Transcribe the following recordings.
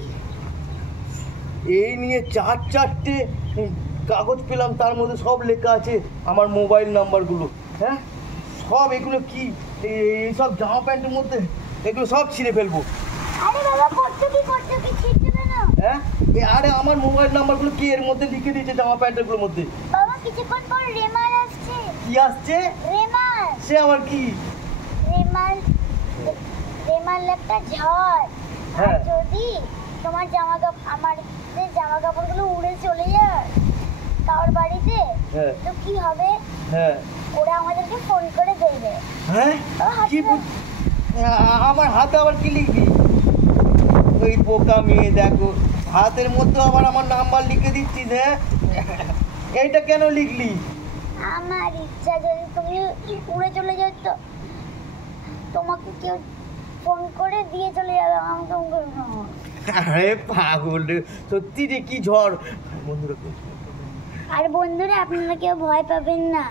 কি এই নিয়ে চারটে কাগজ পেলাম, তার মধ্যে সব লেখা আছে আমার মোবাইল নাম্বারগুলো। হ্যাঁ, সব এগুলো কি এই সব জামা প্যান্টের মধ্যে এগুলো সব ছিঁড়ে ফেলবো। আরে বাবা করছো কি ছিঁড়বে না? হ্যাঁ, আরে আমার মোবাইল নাম্বারগুলো কি এর মধ্যে লিখে দিয়েছে জামা প্যান্টের মধ্যে। বাবা কিছুক্ষণ পর রেমাল আসছে। কি আসছে? রেমাল। সে আবার কি? রেমাল একটা ঝড়। হ্যাঁ, যদি তোমার আমাদের জামা কাপড়গুলো উড়ে চলে যায় কারোর বাড়িতে, তো কি হবে? হ্যাঁ, ওরা আমাদেরকে ফোন করে দেবে। হ্যাঁ, কি আমার হাতে আবার কি লিখবি? ওই পোকা মেয়ে, দেখো হাতের মধ্যে আবার আমার নাম্বার লিখে দিচ্ছিস। হ্যাঁ, এইটা কেন লিখলি? আমার ইচ্ছা যদি তুমি উড়ে চলে যাও তো তোমাকে কেউ ফোন করে দিয়ে চলে যাবে। আরে পাগল রে, সত্যি রে, কি ঝড়। আর বন্ধুরা আপনারা কেউ ভয় পাবেন না,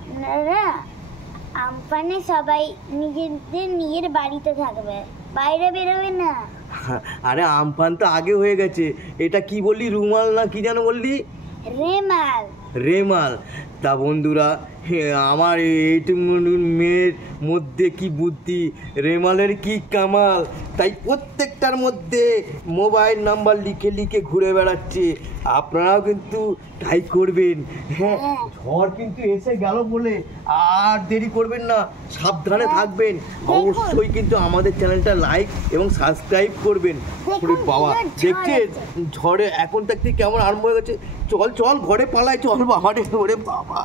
আপনারা আমফানে সবাই নিজের বাড়িতে থাকবে, বাইরে বেরোবে না। আরে আমফান তো আগে হয়ে গেছে। এটা কি বললি, রুমাল না কি যেন বললি? রেমাল। রেমাল। তা বন্ধুরা, আমার এইটুকু মেয়ের মধ্যে কি বুদ্ধি, রেমালের কি কামাল, তাই প্রত্যেকটার মধ্যে মোবাইল নাম্বার লিখে লিখে ঘুরে বেড়াচ্ছে। আপনারাও কিন্তু তাই করবেন। হ্যাঁ, ঝড় কিন্তু এসে গেল বলে আর দেরি করবেন না, সাবধানে থাকবেন। অবশ্যই কিন্তু আমাদের চ্যানেলটা লাইক এবং সাবস্ক্রাইব করবেন। বাবা দেখছেন ঝড়ে এখন থেকে কেমন আরম্ভ হয়ে গেছে। চল ঘরে পালাই, চল বাবা রে, ওরে বাবা।